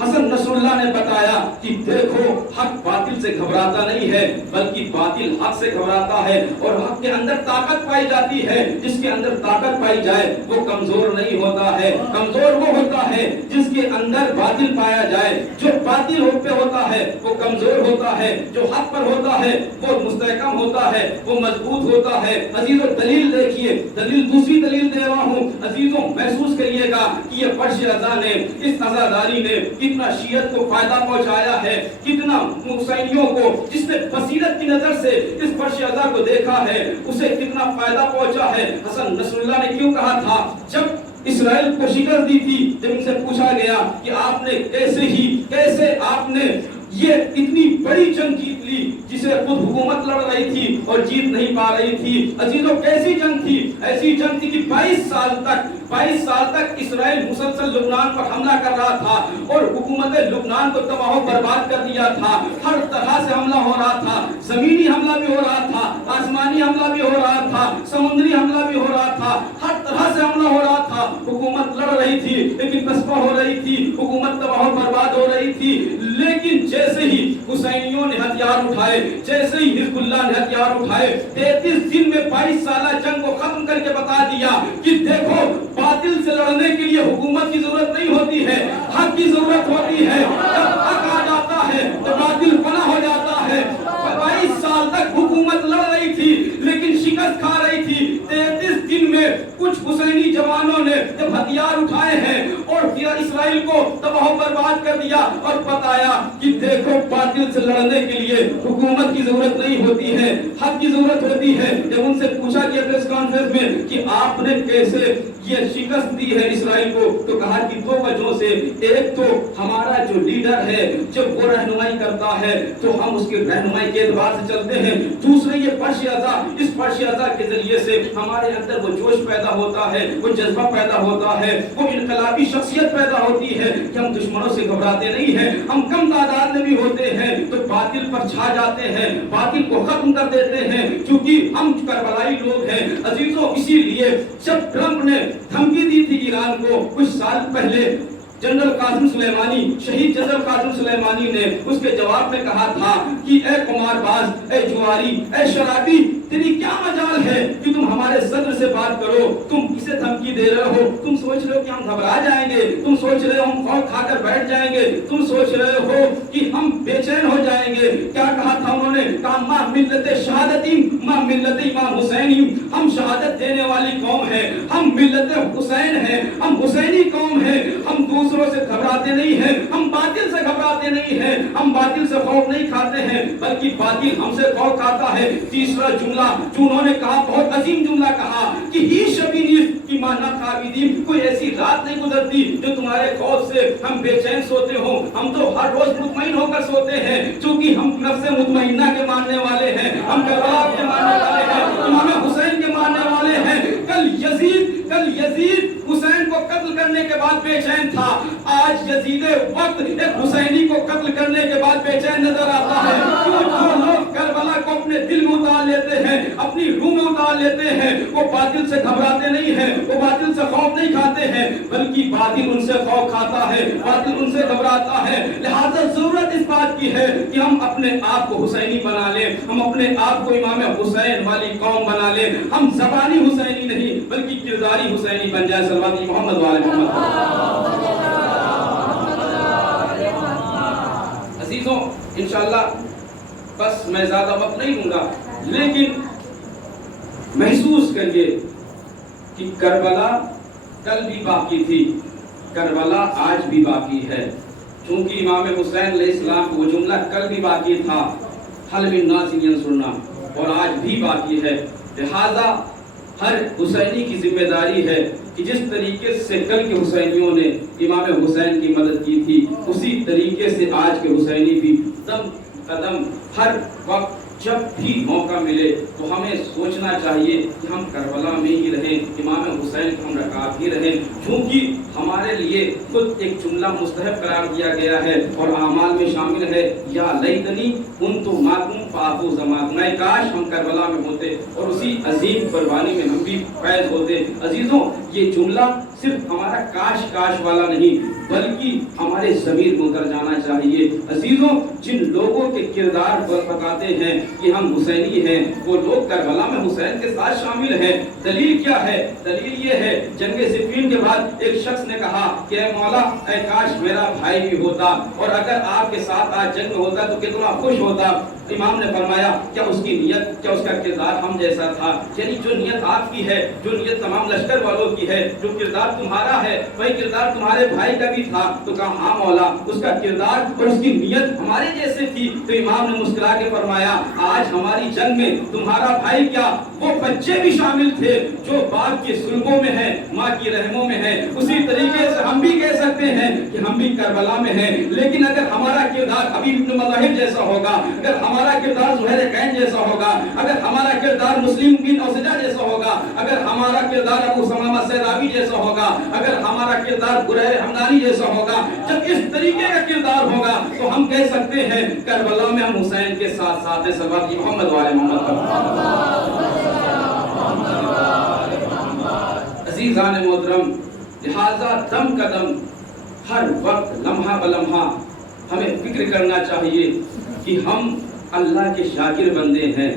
حسن نصر اللہ نے بتایا کہ دیکھو حق باطل سے گھبراتا نہیں ہے، بلکہ باطل حق سے گھبراتا ہے، اور حق کے اندر طاقت پائی جاتی ہے، جس کے اندر طاقت پائی جائے وہ کمزور نہیں ہوتا ہے، کمزور وہ ہوتا ہے جس کے اندر باطل پایا جائے، جو باطل پہ ہوتا ہے وہ کمزور ہوتا ہے، جو حق پر ہوتا ہے وہ مستحکم ہوتا ہے، وہ مضبوط ہوتا ہے۔ عزیزوں، دلیل دیکھیے، دلیل دوسری دلیل دے رہا ہوں۔ عزیزوں، محسوس کریے گا کہ یہ فرش ازا نے، اس عزاداری نے کتنا شیعت کو فائدہ پہنچایا ہے، کتنا حسینیوں کو جس نے بصیرت کی نظر سے اس فرش ازا کو دیکھا ہے اسے کتنا فائدہ پہنچا ہے۔ حسن نصر اللہ نے کیوں کہا تھا جب اسرائیل کو شکست دی تھی، جب ان سے پوچھا گیا کہ آپ نے کیسے آپ نے یہ اتنی بڑی جنگ جیت لی جسے خود حکومت لڑ رہی تھی اور جیت نہیں پا رہی تھی۔ عزیزوں، کیسی جنگ تھی؟ ایسی جنگ تھی کہ 22 سال تک اسرائیل مسلسل لبنان پر حملہ کر رہا تھا اور حکومت لبنان کو تباہ و برباد کر دیا تھا، ہر طرح سے حملہ ہو رہا تھا، زمینی حملہ بھی ہو رہا تھا، آسمانی حملہ بھی ہو رہا تھا، سمندری حملہ بھی ہو رہا تھا، ہر طرح سے حملہ ہو رہا تھا، حکومت لڑ رہی تھی لیکن قصبہ ہو رہی تھی، حکومت تباہ و برباد ہو رہی تھی۔ لیکن جیسے ہی حسینیوں نے ہتھیار اٹھائے، جیسے ہی حزب اللہ نے ہتھیار اٹھائے، 33 دن میں 22 سالہ جنگ کو ختم کر کے بتا دیا کہ دیکھو باطل سے لڑنے کے لیے حکومت کی ضرورت نہیں ہوتی ہے، حق کی ضرورت ہوتی ہے۔ جب حق آ جاتا ہے تو باطل فنا ہو جاتا ہے۔ 22 سال تک حکومت لڑ رہی تھی لیکن شکست کھا رہی تھی۔ 33 دن میں کچھ حسینی جوانوں نے جب ہتھیار اٹھائے ہیں اور توڑ دیا, اسرائیل کو تباہ و برباد کر دیا اور بتایا کہ دیکھو باطل سے لڑنے کے لیے حکومت کی ضرورت نہیں ہوتی ہے, حق کی ضرورت ہوتی ہے. جب ان سے پوچھا گیا پریس کانفرنس میں کہ آپ نے کیسے یہ شکست دی ہے اسرائیل کو, تو کہا کہ دو وجہوں سے. ایک تو ہمارا جو لیڈر ہے جب وہ رہنمائی کرتا ہے تو ہم اس کی رہنمائی کے اعتبار سے چلتے ہیں. دوسرے یہ فرش اعضا, اس فرش اعضا کے ذریعے سے ہمارے اندر وہ جوش پیدا ہوتا ہے, وہ جذبہ پیدا ہوتا ہے, وہ انقلابی شخصیت پیدا ہوتی ہے کہ ہم دشمنوں سے گھبراتے نہیں ہیں. ہم کم تعداد میں بھی ہوتے ہیں تو باطل پر چھا جاتے ہیں, باطل کو ختم کر دیتے ہیں, کیونکہ ہم کربلائی لوگ ہیں. عزیزوں, اسی لیے جب ٹرمپ نے دھمکی دی تھی ایران کو کچھ سال پہلے, جنرل قاسم سلیمانی, شہید جنرل قاسم سلیمانی نے اس کے جواب میں کہا تھا کہ اے قمار باز, اے جواری, اے شرابی, تیری کیا مجال ہے کہ تم ہمارے صدر سے بات کرو, تم کسے دھمکی دے رہے ہو, تم سوچ رہے ہو کہ ہم گھبرا جائیں گے, تم سوچ رہے ہو ہم خوف کھا کر بیٹھ جائیں گے, تم سوچ رہے ہو کہ ہم بے چین ہو جائیں گے. کیا کہا تھا انہوں نے, کہا ماں ملت شہادتی, ماں ملت امام حسینی, ہم شہادت دینے والی قوم ہے, ہم ملت حسین ہیں, ہم حسینی قوم ہیں, ہم دوسروں سے گھبراتے نہیں ہیں, ہم باطل سے گھبراتے نہیں ہیں, ہم باطل سے خوف نہیں کھاتے ہیں بلکہ باطل ہم سے خوف کھاتا ہے. تیسرا جملہ جو انہوں نے کہا, بہت عظیم جملہ کہا کہ ہی شبینیس کی مانا خابدین, کوئی ایسی رات نہیں گزرتی جو تمہارے خوف سے ہم بے چین سوتے ہوں, ہم تو ہر روز مطمئن ہو کر سوتے ہیں چونکہ ہم نفس مطمئنہ کے ماننے والے ہیں, ہم کربلا کے ماننے والے ہیں, امام حسین کے ماننے والے ہیں. کل یزید حسین کو قتل کرنے کے بعد بے چین تھا, آج یزید وقت ایک حسینی کو قتل کرنے کے بعد بے چین نظر آتا ہے. جو لوگ کربلا کو اپنے دل میں اتار لیتے ہیں, اپنی روح میں اتار لیتے ہیں, وہ باطل سے گھبراتے نہیں ہیں, وہ باطل سے خوف نہیں کھاتے ہیں بلکہ باطل ان سے خوف کھاتا ہے, باطل ان سے گھبراتا ہے. لہذا ضرورت اس بات کی ہے کہ ہم اپنے آپ کو حسینی بنا لیں, ہم اپنے آپ کو امام حسین والی قوم بنا لیں. ہم زبانی حسینی نہیں بلکہ کرداری حسینی بن جائے. صلوات محمد والے محمد. عزیزوں, انشاءاللہ بس میں زیادہ وقت نہیں دوں گا, لیکن محسوس کریے کہ کربلا کل بھی باقی تھی, کربلا آج بھی باقی ہے. چونکہ امام حسین علیہ السلام کو وہ جملہ کل بھی باقی تھا, حل من ناس ینصرنا, اور آج بھی باقی ہے. لہذا ہر حسینی کی ذمہ داری ہے کہ جس طریقے سے کل کے حسینیوں نے امام حسین کی مدد کی تھی, اسی طریقے سے آج کے حسینی بھی دم قدم ہر وقت جب بھی موقع ملے تو ہمیں سوچنا چاہیے کہ ہم کربلا میں ہی رہیں, امام حسین کے ہم رکعت ہی رہیں, کیونکہ ہمارے لیے خود ایک جملہ مستحب قرار دیا گیا ہے اور اعمال میں شامل ہے, یا لیتنی کنت معکم فافوز معکم, کاش ہم کربلا میں ہوتے اور اسی عظیم قربانی میں ہم بھی فیض ہوتے. عزیزوں, یہ جملہ صرف ہمارا کاش والا نہیں بلکہ ہمارے ضمیر میں اتر جانا چاہیے. عزیزوں, جن لوگوں کے کردار پر بتاتے ہیں کہ ہم حسینی ہیں, وہ لوگ کربلا میں حسین کے ساتھ شامل ہیں. دلیل کیا ہے؟ دلیل یہ ہے, جنگ صفین کے بعد ایک شخص نے کہا کہ اے مولا, اے کاش میرا بھائی بھی ہوتا اور اگر آپ کے ساتھ آج جنگ میں ہوتا تو کتنا خوش ہوتا. امام نے فرمایا, کیا اس کی نیت, کیا اس کا کردار ہم جیسا تھا؟ یعنی جو نیت آپ کی ہے, جو نیت تمام لشکر والوں کی ہے, جو کردار تمہارا ہے وہی کردار تمہارے بھائی کا بھی تھا. تو کہا ہاں مولا, اس کا کردار اور اس کی نیت ہمارے جیسے تھی. تو امام نے مسکرا کے فرمایا, آج ہماری جنگ میں تمہارا بھائی کیا, وہ بچے بھی شامل تھے جو باپ کے سلگوں میں ہیں, ماں کی رحموں میں ہیں. اسی طریقے سے ہم بھی کہہ سکتے ہیں کہ ہم بھی کربلا میں ہیں, لیکن اگر ہمارا کردار حبیب بن مظاہر جیسا ہوگا, اگر ہمارا کردار زہیر کین جیسا ہوگا, اگر ہمارا کردار مسلم بن اوسجا جیسا ہوگا, اگر ہمارا کردار ابو ثمامہ سیلابی جیسا ہوگا, اگر ہمارا کردار بریر حمدانی جیسا ہوگا, جب اس طریقے کا کردار ہوگا تو ہم کہہ سکتے ہیں کربلا میں ہم حسین کے ساتھ ساتھ ہیں. صلوات محمد والے محمد. عزیزان محترم, لہذا دم قدم ہر وقت لمحہ بلمحہ ہمیں فکر کرنا چاہیے کہ ہم اللہ کے شاکر بندے ہیں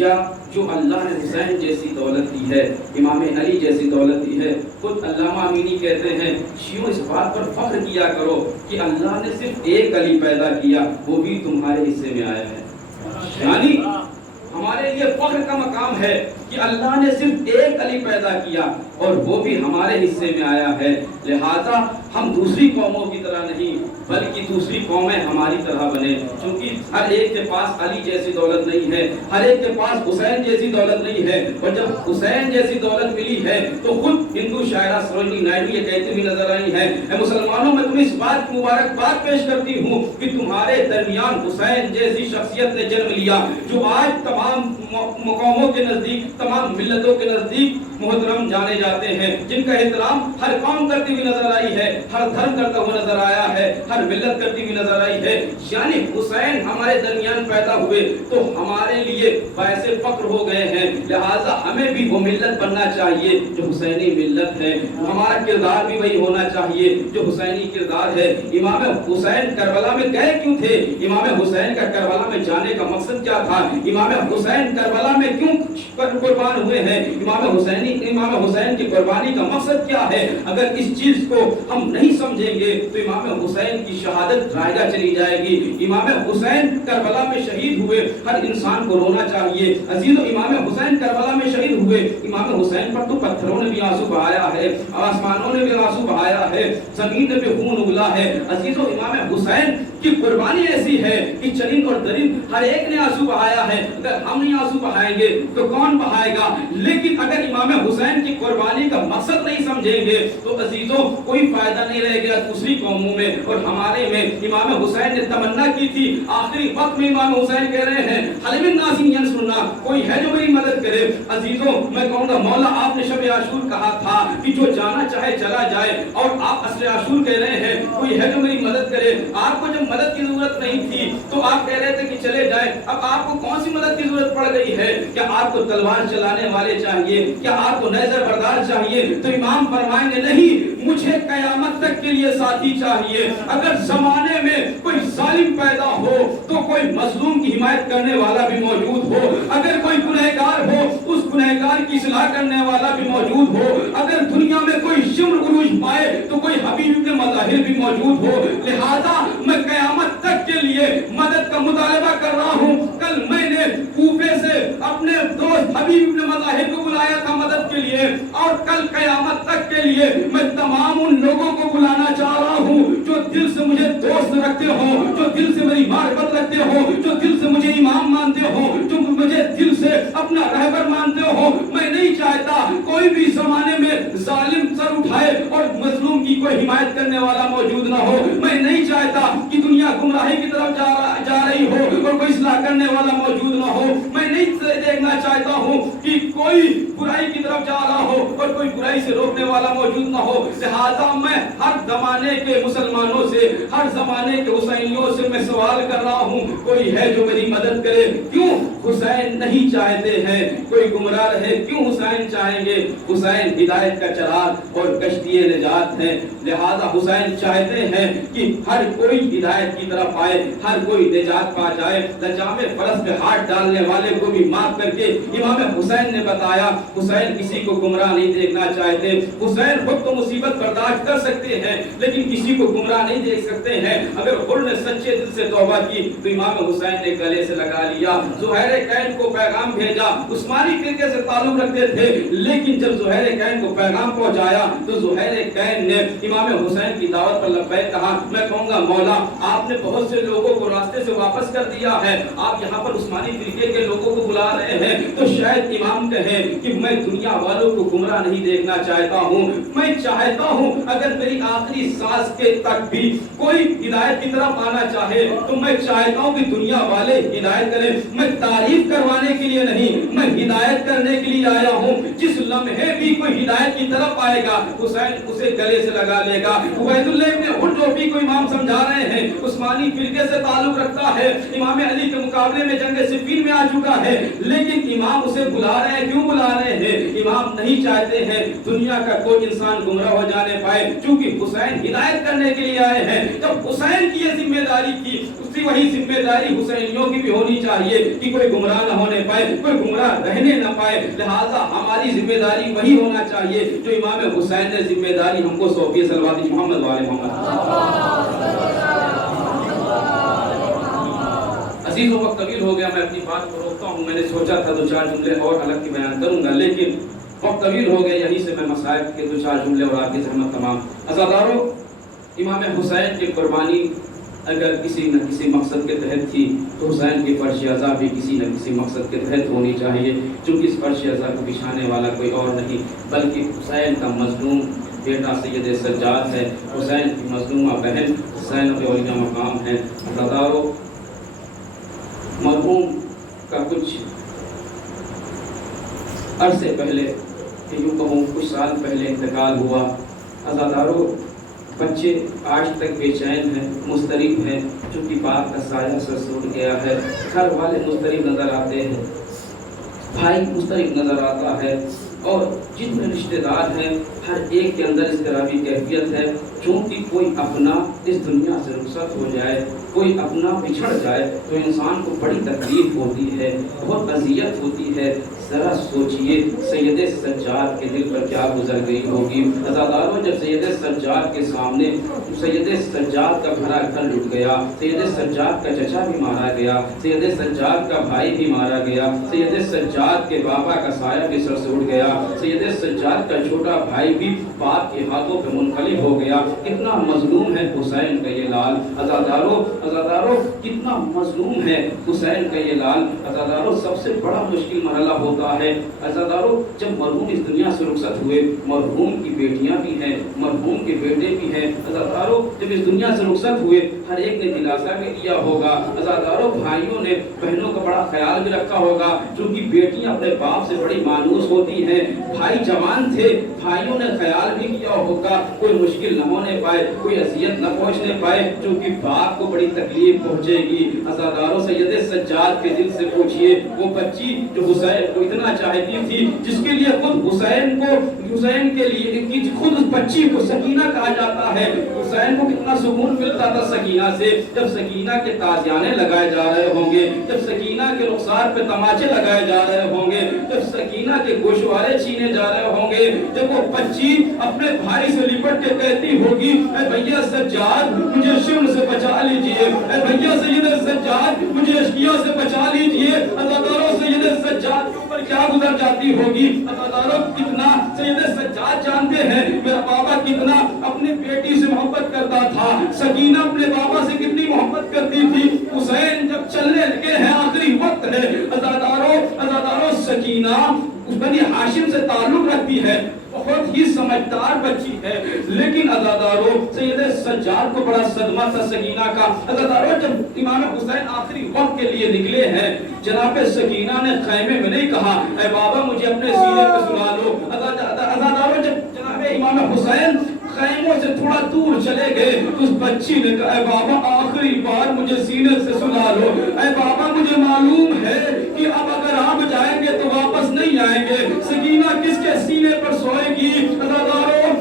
یا جو اللہ نے حسین جیسی دولت دی ہے, امام علی جیسی دولت دی ہے. خود علامہ امینی کہتے ہیں, شیعوں اس بات پر فخر کیا کرو کہ اللہ نے صرف ایک علی پیدا کیا, وہ بھی تمہارے حصے میں آیا ہے. یعنی ہمارے لیے فخر کا مقام ہے کہ اللہ نے صرف ایک علی پیدا کیا اور وہ بھی ہمارے حصے میں آیا ہے، لہذا ہم دوسری قوموں کی طرح نہیں بلکہ دوسری قومیں ہماری طرح بنے، چونکہ ہر ایک کے پاس علی جیسی دولت نہیں ہے، ہر ایک کے پاس حسین جیسی دولت نہیں ہے، اور جب حسین جیسی دولت ملی ہے تو خود ہندو شاعرہ سروجنی نائیڈو یہ کہتی ہوئی نظر آئی ہے، اے مسلمانوں میں تمہیں اس بات کی مبارکباد پیش کرتی ہوں کہ تمہارے درمیان حسین جیسی شخصیت نے جنم لیا جو آج تمام مقاموں کے نزدیک، تمام ملتوں کے نزدیک محترم جانے جاتے ہیں، جن کا احترام ہر قوم کرتی ہوئی نظر آئی ہے، ہر دھرم کرتا ہوا نظر آیا ہے، ہر ملت کرتی ہوئی نظر آئی ہے۔ یعنی حسین ہمارے درمیان پیدا ہوئے تو ہمارے لیے باعث فخر ہو گئے ہیں، لہٰذا ہمیں بھی وہ ملت بننا چاہیے جو حسینی ملت ہے، ہمارا کردار بھی وہی ہونا چاہیے جو حسینی کردار ہے۔ امام حسین کربلا میں گئے کیوں تھے؟ امام حسین کا کربلا میں جانے کا مقصد کیا تھا؟ امام حسین کربلا میں کیوں قربان ہوئے ہیں؟ امام حسین کی قربانی کا مقصد کیا ہے؟ اگر اس چیز کو ہم نہیں سمجھیں گے تو امام حسین کی شہادت رائگاں چلی جائے گی۔ امام حسین کربلا میں شہید ہوئے، ہر انسان کو رونا چاہیے۔ عزیزو، امام حسین کربلا میں شہید ہوئے، امام حسین پر تو پتھروں نے بھی آنسو بہایا ہے، آسمانوں نے بھی آنسو بہایا ہے، زمین نے بھی خون اگلا ہے۔ عزیزو، امام حسین کی قربانی ایسی ہے کہ چرند اور درند ہر ایک نے آنسو بہایا ہے۔ اگر ہم نہیں آنسو بہائیں گے تو کون بہائے گا؟ لیکن اگر امام حسین کی قربانی کا مقصد نہیں سمجھیں گے تو عزیزوں کوئی فائدہ نہیں رہے گا دوسری قوموں میں اور ہمارے میں۔ امام حسین نے تمنا کی تھی، آخری وقت میں امام حسین کہہ رہے ہیں حل من ناصر ینصرنا، کوئی ہے جو میری مدد کرے۔ عزیزوں، میں کہوں گا مولا آپ نے شب عاشور کہا تھا کہ جو جانا چاہے چلا جائے، اور آپ عصر عاشور کہہ رہے ہیں کوئی ہے جو میری مدد کرے۔ آپ کو جب مدد کی ضرورت نہیں تھی تو آپ کہہ رہے تھے کہ چلے جائے، اب آپ کو کون سی مدد کی ضرورت پڑ گئی ہے؟ کیا آپ کو تلوار چلانے والے چاہیے؟ کیا آپ کو نیزہ بردار چاہیے؟ تو امام فرمائیں گے نہیں، مجھے قیامت تک کے لیے ساتھی چاہیے۔ اگر زمانے میں کوئی ظالم پیدا ہو تو کوئی مظلوم کی حمایت کرنے والا بھی موجود ہو، اگر کوئی گنہگار ہو اس گنہگار کی اصلاح کرنے والا بھی موجود ہو، اگر دنیا میں کوئی شمر عروج پائے تو کوئی حبیب ابن مظاہر بھی موجود ہو۔ لہذا میں قیامت تک کے لیے مدد کا مطالبہ کر رہا ہوں۔ کل میں نے کوفے سے اپنے دوست حبیب ابن مظاہر کو بلایا تھا مدد کے لیے، اور کل قیامت تک کے لیے میں تمام ان لوگوں کو بلانا چاہ رہا ہوں جو دل سے مجھے دوست رکھتے ہوں، جو دل سے میری معرفت رکھتے ہوں، جو دل سے مجھے امام مانتے ہوں، جو مجھے دل سے اپنا رہبر مانتے ہوں۔ میں نہیں چاہتا کوئی بھی زمانے میں ظالم سر اٹھائے اور مظلوم کی کوئی حمایت کرنے والا موجود نہ ہو۔ میں نہیں چاہتا کہ دنیا گمراہی کی طرف جا رہی ہو اور کوئی اصلاح کرنے والا موجود نہ ہو۔ میں نہیں دیکھنا چاہتا ہوں کہ کوئی برائی کی طرف جا رہا ہو اور کوئی برائی سے روکنے والا موجود نہ ہو۔ لہذا میں ہر زمانے کے مسلمانوں سے، ہر زمانے کے حسینیوں سے میں سوال کر رہا ہوں، کوئی ہے جو میری مدد کرے؟ کیوں حسین نہیں چاہتے ہیں کوئی گمراہ رہے؟ کیوں حسین چاہیں گے؟ حسین ہدایت کا چراغ اور کشتی نجات ہے، لہذا حسین چاہتے ہیں کہ ہر کوئی ہدایت کی طرف آئے، ہر کوئی نجات پا جائے۔ لجام فرس پہ ہاتھ ڈالنے والے کو بھی معاف کر کے امام حسین نے بتایا حسین کسی کو گمراہ نہیں دیکھنا چاہتے۔ حسین خود تو مصیبت برداشت کر سکتے ہیں لیکن کسی کو گمراہ نہیں دیکھ سکتے ہیں۔ اگر حر نے سچے دل سے توبہ کی تو امام حسین نے گلے سے لگا لیا۔ زہیر کین کو پیغام بھیجا، عثمانی فرقے سے تعلق رکھتے تھے لیکن جب زہیر کین کو پیغام پہنچایا تو زہیر کین نے امام حسین کی دعوت پر لبیک کہا۔ میں کہوں گا مولا آپ نے بہت سے لوگوں کو راستے سے واپس کر دیا ہے، آپ یہاں پر عثمانی فرقے کے لوگوں کو بلا رہے ہیں تو شاید امام کہے کہ میں دنیا والوں کو گمراہ نہیں دیکھنا چاہتا ہوں، میں چاہتا ہوں اگر میری آخری سانس کے تک بھی کوئی ہدایت کی طرف آنا چاہے تو میں چاہتا ہوں کہ دنیا والے ہدایت کریں۔ میں تعریف کروانے کے لیے نہیں، میں ہدایت کرنے کے لیے آیا ہوں۔ جس لمحے بھی کوئی ہدایت کی طرف آئے گا حسین اسے گلے سے لگا لے گا۔ عبید اللہ ابن حجوفی کو امام سمجھا رہے ہیں، عثمانی فرقے سے تعلق رکھتا ہے، امام علی کے مقابلے میں جنگ صفین میں آ چکا ہے لیکن امام اسے بلا رہے ہیں۔ کیوں بلا رہے ہیں؟ امام نہیں چاہتے ہیں دنیا کا کوئی انسان گمراہ ہو جانے پائے، کیونکہ حسین ہدایت کرنے کے لیے آئے ہیں۔ جب حسین کی یہ ذمہ داری کی اسی وہی ذمہ داری حسینیوں کی بھی ہونی چاہیے کہ کوئی گمراہ نہ ہونے پائے، کوئی گمراہ رہنے نہ پائے۔ لہذا ہماری ذمہ داری وہی ہونا چاہیے جو امام حسین نے ذمہ داری ہم کو سونپی ہے۔ صلوات محمد والے محمد۔ عزیزوں وقت طویل ہو گیا، میں اپنی بات کو روکتا ہوں. میں نے سوچا تھا 2-4 جملے اور الگ کے بیان کروں گا، لیکن وقت طویل ہو گیا. یہیں سے میں مسائل کے 2-4 جملے اور آپ کی زحمت تمام. عزادارو، امام حسین کی قربانی اگر کسی نہ کسی مقصد کے تحت تھی تو حسین کی فرش ازا بھی کسی نہ کسی مقصد کے تحت ہونی چاہیے، چونکہ اس فرش ازا کو بچھانے والا کوئی اور نہیں بلکہ حسین کا مظلوم بیٹا سید سجاد ہے، حسین کی مظلومہ بہن حسین کے اولیاء مقام ہے. عزادارو، مرحوم کا کچھ عرصے پہلے، یوں کہوں کچھ سال پہلے انتقال ہوا. عزادارو، بچے آج تک بے چین ہیں، مضطرب ہیں، چونکہ باپ کا سایہ سر سے اٹھ گیا ہے. گھر والے مضطرب نظر آتے ہیں، بھائی مضطرب نظر آتا ہے، اور جتنے رشتہ دار ہیں ہر ایک کے اندر اضطرابی کیفیت ہے. چونکہ کوئی اپنا اس دنیا سے رخصت ہو جائے، کوئی اپنا بچھڑ جائے تو انسان کو بڑی تکلیف ہوتی ہے، بہت اذیت ہوتی ہے. ذرا سوچئے سید سجاد کے دل پر کیا گزر گئی ہوگی. عزاداروں، جب سید سجاد کے سامنے سید سجاد کا بھرا گھر لٹ گیا، سید سجاد کا چچا بھی مارا گیا، سید سجاد کا بھائی بھی مارا گیا، سید سجاد کے بابا کا سایہ بھی سر سے اٹھ گیا، سید سجاد کا چھوٹا بھائی بھی باپ کے ہاتھوں پہ منقلب ہو گیا. کتنا مظلوم ہے حسین کا یہ لال. عزاداروں کتنا مظلوم ہے حسین کا یہ لال. عزاداروں، سب سے بڑا مشکل مرحلہ ہوتا ہے عزاداروں جب مرحوم اس دنیا سے رخصت ہوئے. مرحوم کی بیٹیاں بھی ہیں، مرحوم کے بیٹے بھی ہیں. عزاداروں، جب اس دنیا سے رخصت ہوئے ہر ایک نے دلاسا بھی دیا ہوگا. عزاداروں، بھائیوں نے بہنوں کا بڑا خیال بھی رکھا ہوگا، چونکہ بیٹیاں اپنے باپ سے بڑی مانوس ہوتی ہیں. بھائی جوان تھے، بھائیوں نے خیال بھی کیا ہوگا کوئی مشکل نہ ہونے پائے، کوئی اذیت نہ پہنچنے پائے، چونکہ باپ کو بڑی تکلیف پہنچے گی. عزاداروں، سید سجاد کے دل سے پوچھئے وہ بچی جو حسین کو اتنا چاہتی تھی، جس کے لیے خود حسین کے لیے خود اس بچی کو سکینہ کہا جاتا ہے. حسین کو کتنا سکون ملتا تھا سکینہ سے. جب سکینہ کے تازیانے لگائے جا رہے ہوں گے، جب سکینہ کے رخسار پہ تماچے لگائے جا رہے ہوں گے، جب سکینہ کے گوشوارے چھینے جا رہے ہوں گے، جب وہ بچی اپنے بھائی سے لپٹ کے کہتی ہوگی اے بھیا سجاد مجھے شرم سے بچا لیجئے، اے بھیا سید سجاد مجھے اشقیہ سے بچا لیجئے. عزاداروں، سید سجاد کے اوپر کیا گزر جاتی ہوگی. عزاداروں، کتنا سید سجاد جانتے ہیں میرا بابا کتنا اپنی بیٹی سے محبت کرتا تھا. سکینہ اپنے بابا سے کتنی محبت کرتی تھی. حسین جب چلنے لگے ہیں، آخری وقت ہے. عزاداروں، سکینہ اس بنی ہاشم سے تعلق رکھتی ہے، بہت ہی سمجھدار بچی ہے، لیکن عزاداروں سید سجاد کو بڑا صدمہ تھا سکینہ کا. عزاداروں، جب امام حسین آخری وقت کے لیے نکلے ہیں، جناب سکینہ نے خیمے میں نہیں کہا اے بابا مجھے اپنے سینے پہ سلا لو. عزاداروں، جب جناب امام حسین خیموں سے تھوڑا دور چلے گئے تو اس بچی نے کہا اے بابا آخری بار مجھے سینے سے سلا لو. اے بابا مجھے معلوم ہے کہ اب اگر آپ جائیں گے تو واپس نہیں آئیں گے. سکینہ کس کے سینے پر سوئے گی. عزاداروں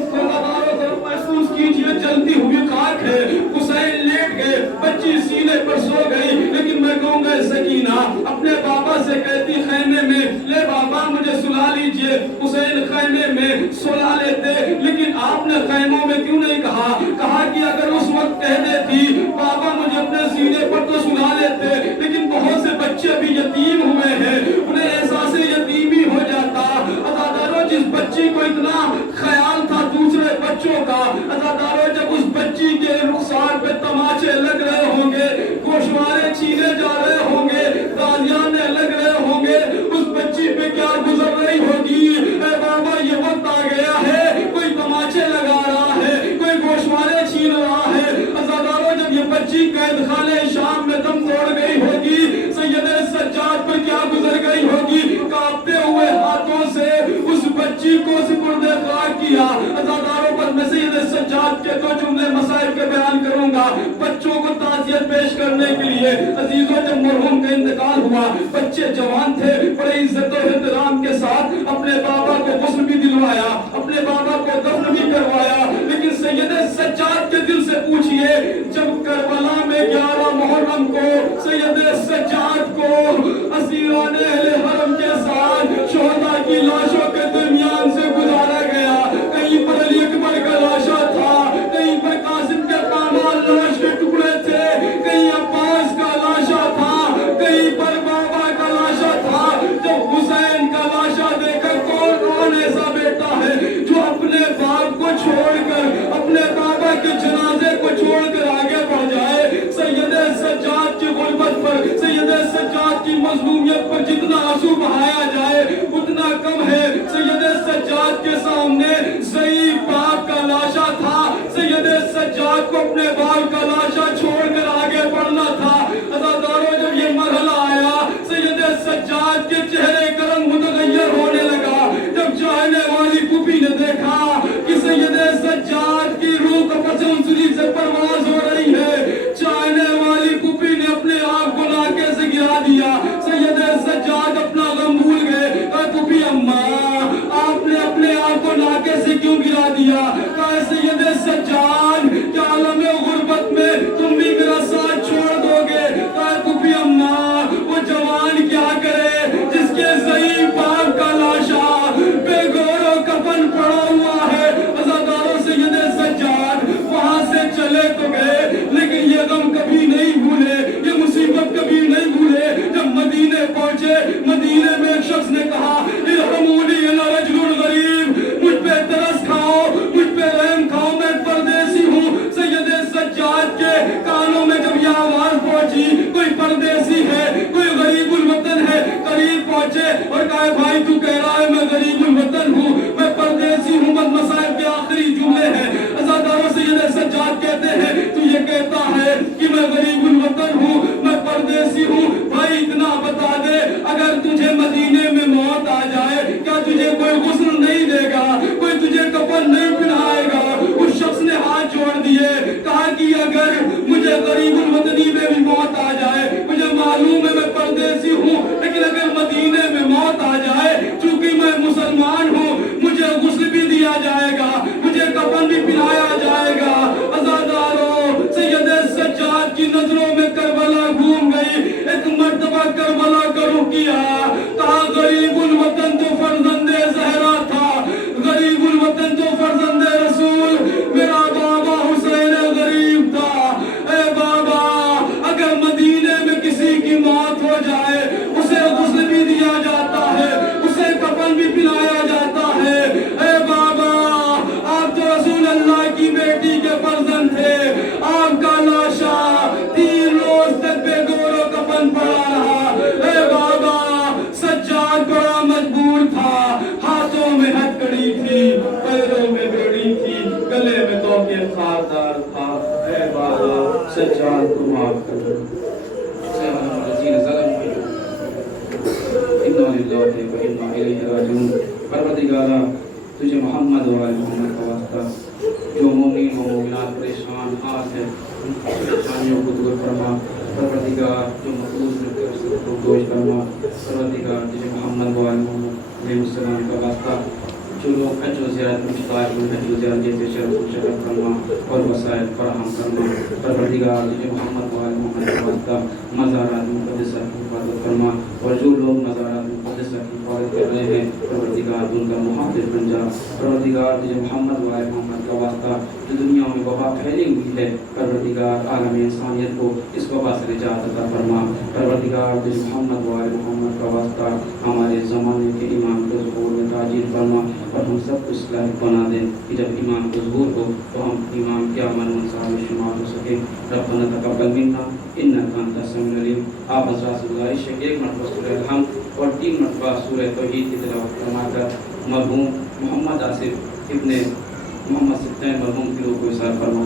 محسوس کیجئے جلتی ہوئی خاک ہے. حسین لیٹ گئے، بچی سینے پر سو گئی، لیکن میں کہوں گا سکینہ اپنے بابا سے کہتی خیمے میں لے بابا مجھے سلا لیجئے. حسین خیمے میں سلا لیتے، لیکن آپ نے خیموں میں کیوں نہیں کہا کہ اگر اس وقت کہہ دیتی بابا مجھے اپنے سینے پر تو سلا لیتے. لیکن بہت سے بچے بھی یتیم ہوئے ہیں، انہیں احساس یتیمی ہو جاتا. عزاداروں، جس بچی کو اتنا خیال تھا دوسرے بچوں کا، عزاداروں جب اس بچی کے رخسار پہ تماچے لگ رہے ہوں گے، گوشوارے چھینے جا رہے ہوں گے، تازیانے لگ رہے ہوں گے، اس بچی پہ کیا گزر رہی ہوگی. اے بابا یہ وقت آ گیا ہے، کوئی تماچے لگا رہا ہے، کوئی گوشوارے چھین رہا ہے. عزاداروں، جب یہ بچی قید خانے شام میں دم توڑ گئی ہوگی، سید سجاد پر کیا گزر گئی ہوگی. کانپتے ہوئے ہاتھوں سے اس بچی کو سپرد خاک کیا. عزاداروں، پر میں سید سجاد کے 2 جملے مسائل کے بیان کروں گا بچوں کو تعزیت پیش کرنے کے لیے. عزیزوں، جب مرحوم کا انتقال ہوا، بچے جوان تھے، بڑے عزت و احترام کے ساتھ اپنے بابا کو غسل بھی دلوایا، اپنے بابا کو دفن بھی کروایا. لیکن سید سجاد کے دل سے پوچھئے جب کربلا میں 11 محرم کو سید سجاد کو اسیران اہل حرم کے ساتھ شہداء کی لاشوں کے درمیان سے گزارا گیا، کہیں پر علی اکبر کا لاشا تھا، کہیں پر قاسم کے پامال لاش کے ٹکڑے تھے، کہیں عباس کا لاشا تھا، اے سید سجاد کہ عالم غربت میں تم بھی میرا ساتھ چھوڑ دو گے. کہا کفی اماں وہ جوان کیا کرے جس کے ضعیف باپ کا لاشا بے گور و کفن پڑا ہوا ہے. عزاداروں سید سجاد وہاں سے چلے تو گئے لیکن یہ غم کبھی نہیں بھولے, یہ مصیبت کبھی نہیں بھولے. جب مدینے پہنچے, مدینے میں ایک شخص نے کہا ارحمونی انا رجل غریب, مجھ پہ ترس کھاؤ, مجھ پہ رحم کھاؤ, میں پردیسی ہوں. سید سجاد کے کانوں میں جب یہ آواز پہنچی کوئی پردیسی ہے, کوئی غریب الوطن ہے, قریب پہنچے اور کہا بھائی تو کہہ رہا ہے میں غریب الوطن ہوں, میں پردیسی ہوں, بد مصائب کے آخری جملے ہیں. عزاداروں سید سجاد کہتے ہیں تو یہ کہتا ہے کہ میں غریب الوطن ہوں, میں پردیسی ہوں, بھائی اتنا بتا دے اگر تجھے مدینے میں موت آ جائے کیا تجھے کوئی غسل نہیں دے گا, کوئی تجھے کفن نہیں پہنائے گا. اس شخص نے ہاتھ جوڑ دیے, کہا کہ اگر مجھے غریب الوطنی میں بھی موت آ جائے, مجھے معلوم ہے میں پردیسی ہوں, لیکن اگر مدینے میں موت آ جائے چونکہ میں مسلمان ہوں مجھے غسل بھی دیا جائے گا, مجھے کفن بھی پہنایا جائے گا. عزاداروں سید سجاد کی نظروں میں کربلا گھوم گئی. ایک مرتبہ کربلا کا رخ کیا, کہا غریب الوطن تو فرزند زہرا تھا, غریب الوطن تو فرزند رسول میرا بابا حسین غریب تھا. اے بابا اگر مدینے میں کسی کی موت ہو جائے اسے غسل بھی دیا جاتا ہے, اسے کفن بھی پہنایا جاتا ہے. اے بابا آپ تو رسول اللہ کی بیٹی کے فرزند تھے, آپ کا لاشا 3 روز تک بے گور و کفن پڑا رہا. اے بابا سجاد بڑا مجبور تھا, ہاتھوں میں ہتھکڑی تھی, پیروں میں بیڑی تھی, گلے میں توقیر خاردار تھا. اے بابا سجاد کو معاف کر دو. پروردگارا تجھے محمد و آل محمد کا واسطہ, جو مومن و مومنات پریشان حال ہے پریشانیوں کو دور فرما. پروردگار جو مقبوض رکھتے اس کو گوش فرما. پروردگار تجھے محمد و آل محمد علیہ السلام کا واسطہ, جو لوگ حج و زیارت میں مشتاق ہیں حج و زیارت جیسے شرف فرما اور وسائل فراہم فرما. پروردگار تجھے محمد و آل محمد کا واسطہ مزارات مقدسہ کی حفاظت فرما, اور جو لوگ مزارات مقدسہ کی حفاظت کر رہے ہیں پروردگار ان کا محافظ بن جا. پروردگار تجھے محمد و آل محمد کا واسطہ جو دنیا میں وبا پھیلی ہوئی ہے پروردگار عالم انسانیت کو اس وبا سے نجات عطا فرما. پروردگار تجھے محمد و آل محمد کا واسطہ ہمارے زمانے کے امام کو ظہور میں تاجیل فرما اور ہم سب کو اصلاح بنا دیں کہ جب امام کو ظہور ہو تو ہم امام کیا من منصاب میں شمار ہو سکیں. ربنا تقبل منا انک انت السمیع العلیم. آپ حضرات سے گزارش ہے 1 مرتبہ سورہ الحمد اور 3 مرتبہ سورہ توحید کی تلاوت فرما کر مرحوم محمد آصف ابن محمد سبطین مرحوم کی روح کو اثار فرما.